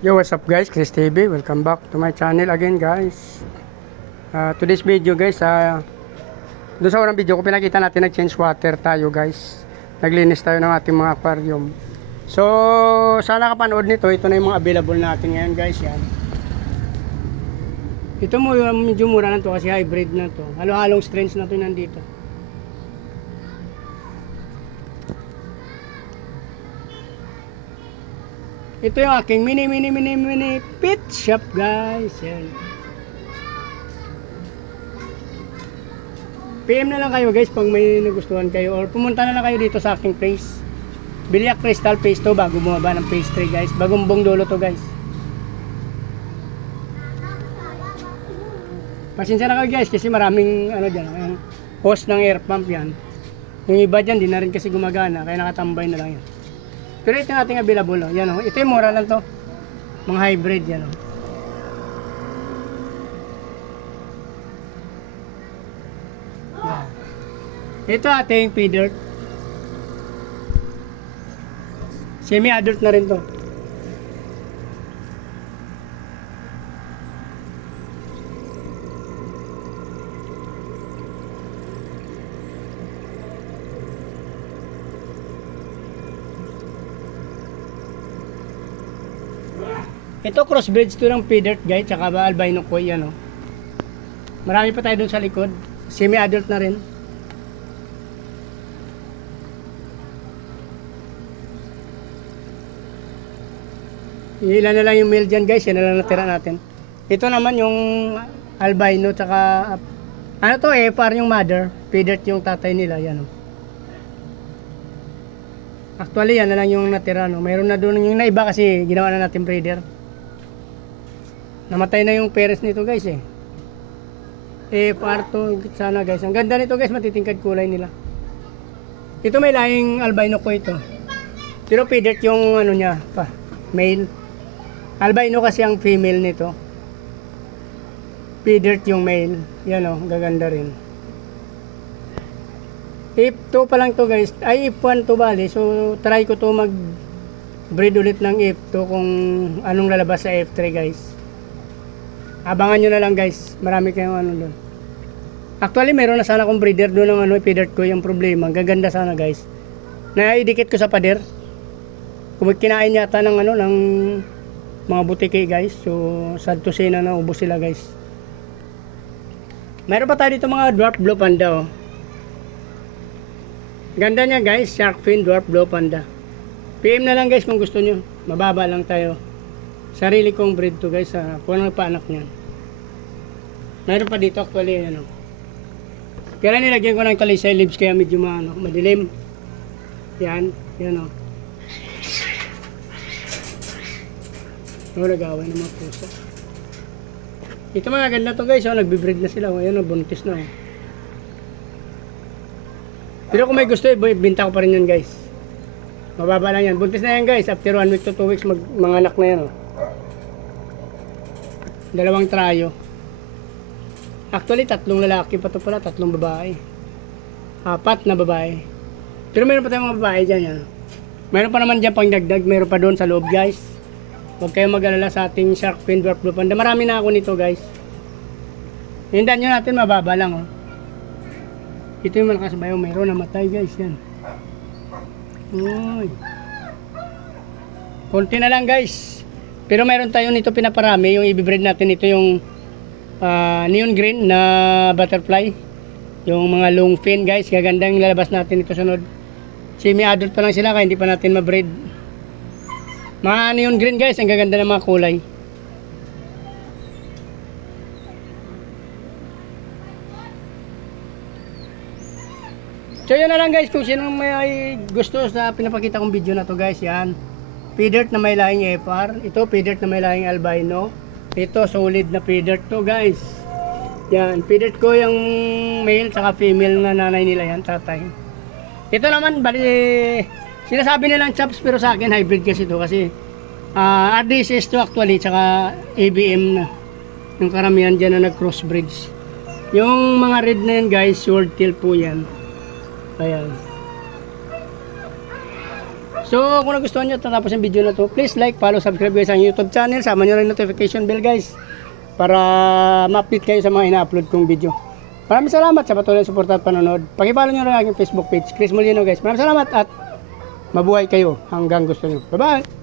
Yo, what's up guys? Chris TV. Welcome back to my channel again guys. Today's video guys, doon sa unang video ko pinakita natin nag-change water tayo guys. Naglinis tayo ng ating mga aquarium. So, sana kapanood nito. Ito na yung mga available natin ngayon guys. Yan. Ito mo yung medyo mura na to kasi hybrid na to. Halo-halong strains na to nandito. Ito yung aking mini pet shop guys. Yan. PM na lang kayo guys pag may nagustuhan kayo or pumunta na lang kayo dito sa aking place. Bilyak Crystal Phase 2 bago bumaba ng Phase 3 guys. Bagong dolo to guys. Pasensya na kayo guys kasi maraming ano dyan, hose ng air pump yan. Yung iba dyan di na rin kasi gumagana kaya nakatambay na lang yan. Pero ito yung ating available, oh. Yan, oh. Ito yung mura lang to. Mga hybrid yan, oh. Yan. Ito ating feeder. Semi-adult na rin to. Ito crossbreeds to ng feeder guys, tsaka albino koi yan, oh. Marami pa tayo dun sa likod. Semi-adult na rin. Ilan na lang yung male dyan guys, yan na lang natira natin. Ito naman yung albino tsaka ano to, FR yung mother, feeder yung tatay nila, yan, oh. Actually yan na lang yung natira, no. Mayroon na doon yung naiba kasi ginawa na natin breeder. Namatay na yung parents nito guys eh. Parto sana guys. Ang ganda nito guys, matitingkad kulay nila. Ito may lahing albino ko ito. Pero feeder yung ano niya pa, male. Albino kasi ang female nito. Feeder yung male. Yan oh, gaganda rin. If 2 pa lang to guys. Ay if 1 to bali. So try ko to mag breed ulit ng if 2 kung anong lalabas sa F3 guys. Abangan nyo na lang guys. Marami kayong ano doon. Actually meron na sana akong breeder doon ng ano, feeder ko. Yung problema, gaganda sana guys. Naidikit ko sa pader. Kinain yata ng ano, ng mga butiki guys. So sad to say na naubos sila guys. Meron pa tayo dito mga dwarf blue panda, oh. Ganda niya guys, shark fin dwarf blue panda. PM na lang guys kung gusto nyo. Mababa lang tayo. Sarili kong breed to guys, kung ano paanak niyan. Mayroon pa dito actually, ano. Kaya nilagyan ko ng talisay leaves kaya medyo madilim. Yan, yan o. Nagawin ng mga puso. Ito mga ganda to guys, nagbibreed na sila. Ayan, buntis na. Pero kung may gusto, ibenta ko pa rin yan guys. Mababa lang yan. Buntis na yan guys. After 1 week to 2 weeks, manganak na yan. Dalawang trayo. Actually, 3 lalaki pa to pala. 3 babae. 4 na babae. Pero meron pa tayong mga babae dyan. Yan. Meron pa naman dyan pang dagdag. Meron pa doon sa loob guys. Huwag kayong mag-alala sa ating shark fin dwarf blue panda. Marami na ako nito guys. Hindan nyo natin, mababa lang. Oh. Ito yung malakas bayo. Meron namatay guys. Yan. Uy. Konti na lang guys. Pero meron tayo nito pinaparami. Yung i-breed natin ito yung neon green na butterfly. Yung mga long fin guys. Gaganda yung lalabas natin ito sunod. Semi-adult pa lang sila kaya hindi pa natin ma-breed. Mga neon green guys. Ang gaganda ng mga kulay. So yun na lang guys. Kung sino may gusto sa pinapakita kong video na to guys. Yan. Feeder na may lahing FR. Ito feeder na may lahing albino. Ito solid na feeder to guys. Yan, feeder ko yung male saka female na nanay nila yan, tatay. Ito naman bali sinasabi nilang chops pero sa akin hybrid kasi ito kasi RDSS to actually saka ABM na. Yung karamihan dyan na nag crossbreeds. Yung mga red na yan guys, sword tail po yan. Ayan. So, kung nagustuhan nyo tapos yung video na to, please like, follow, subscribe guys sa YouTube channel. Sama nyo rin notification bell guys para ma-update kayo sa mga ina-upload kong video. Maraming salamat sa patuloy na suporta at panonood. Paki-follow nyo rin ang aking Facebook page, Chris Molino guys. Maraming salamat at mabuhay kayo hanggang gusto nyo. Bye-bye!